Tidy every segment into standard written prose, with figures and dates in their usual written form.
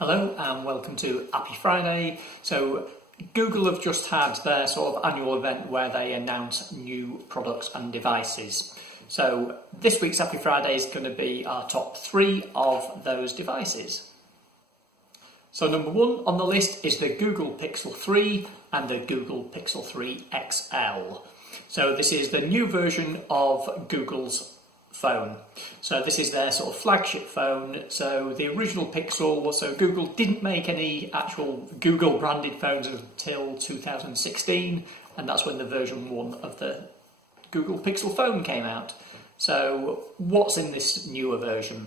Hello and welcome to Happy Friday. So Google have just had their sort of annual event where they announce new products and devices. So this week's Happy Friday is going to be our top 3 of those devices. So number 1 on the list is the Google Pixel 3 and the Google Pixel 3 XL. So this is the new version of Google's phone. So this is their sort of flagship phone. So the original Pixel, so Google didn't make any actual Google branded phones until 2016, and that's when the version 1 of the Google Pixel phone came out. So what's in this newer version?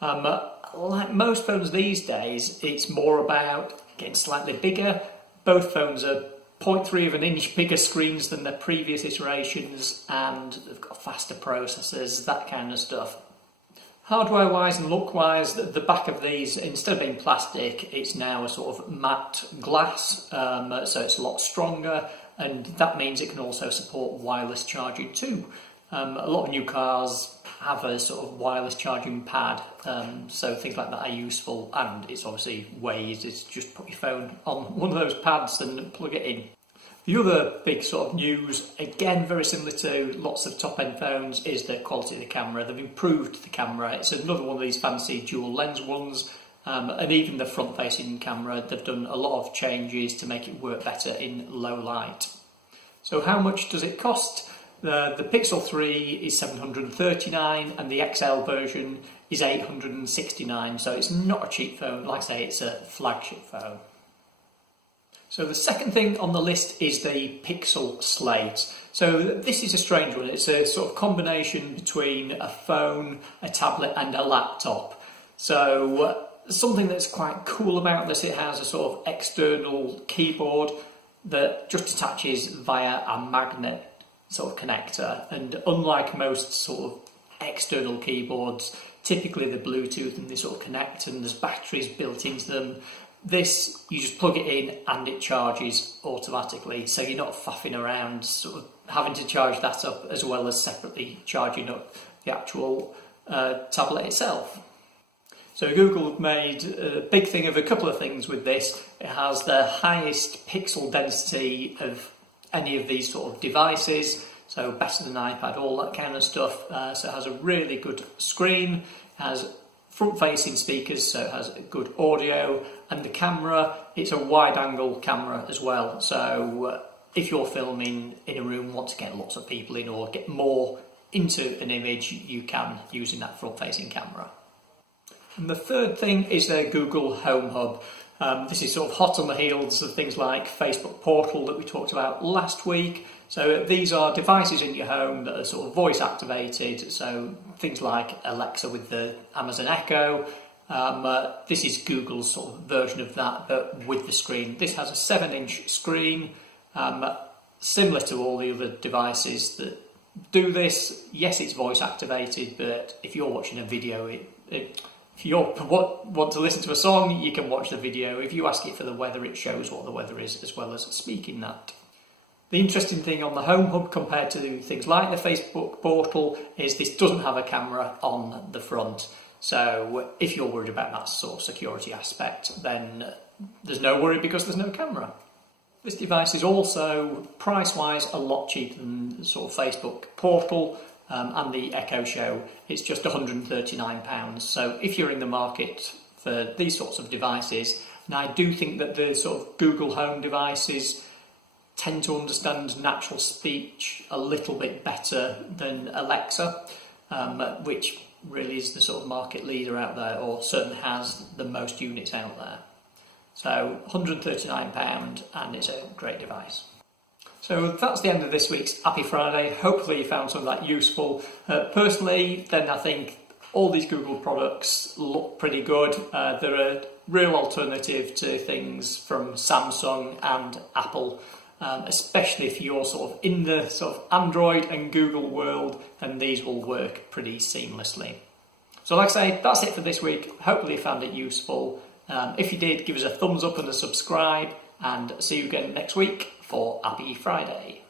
Like most phones these days, it's more about getting slightly bigger. Both phones are 0.3 of an inch bigger screens than their previous iterations, and they've got faster processors, that kind of stuff. Hardware wise and look wise, the back of these, instead of being plastic, it's now a sort of matte glass, so it's a lot stronger, and that means it can also support wireless charging too. A lot of new cars have a sort of wireless charging pad, so things like that are useful, and it's obviously way easier to just put your phone on one of those pads and plug it in. The other big sort of news, again very similar to lots of top-end phones, is the quality of the camera. They've improved the camera. It's another one of these fancy dual lens ones, and even the front-facing camera, they've done a lot of changes to make it work better in low light. So how much does it cost? The Pixel 3 is $739 and the XL version is $869, so it's not a cheap phone. Like I say, it's a flagship phone. So the second thing on the list is the Pixel Slate. So this is a strange one. It's a sort of combination between a phone, a tablet and a laptop. So something that's quite cool about this, it has a sort of external keyboard that just attaches via a magnet sort of connector, and unlike most sort of external keyboards, typically the Bluetooth and they sort of connect and there's batteries built into them. This, you just plug it in and it charges automatically, so you're not faffing around sort of having to charge that up as well as separately charging up the actual tablet itself. So Google made a big thing of a couple of things with this. It has the highest pixel density of any of these sort of devices, so better than iPad, all that kind of stuff. So it has a really good screen, has front-facing speakers, so it has good audio, and the camera, it's a wide-angle camera as well. So if you're filming in a room, want to get lots of people in or get more into an image, you can using that front-facing camera. And the third thing is the Google Home Hub. This is sort of hot on the heels of things like Facebook Portal that we talked about last week. So these are devices in your home that are sort of voice activated. So things like Alexa with the Amazon Echo. This is Google's sort of version of that, but with the screen. This has a 7-inch screen, similar to all the other devices that do this. Yes, it's voice activated, but if you're watching a video, if you want to listen to a song, you can watch the video. If you ask it for the weather, it shows what the weather is as well as speaking that. The interesting thing on the Home Hub compared to things like the Facebook Portal is this doesn't have a camera on the front. So if you're worried about that sort of security aspect, then there's no worry because there's no camera. This device is also price-wise a lot cheaper than the sort of Facebook Portal. And the Echo Show, it's just £139. So if you're in the market for these sorts of devices, and I do think that the sort of Google Home devices tend to understand natural speech a little bit better than Alexa, which really is the sort of market leader out there, or certainly has the most units out there. So £139, and it's a great device. So that's the end of this week's Happy Friday. Hopefully you found some of that useful. Personally, then I think all these Google products look pretty good. They're a real alternative to things from Samsung and Apple, especially if you're sort of in the sort of Android and Google world, then these will work pretty seamlessly. So like I say, that's it for this week. Hopefully you found it useful. If you did, give us a thumbs up and a subscribe, and see you again next week for Happy Friday.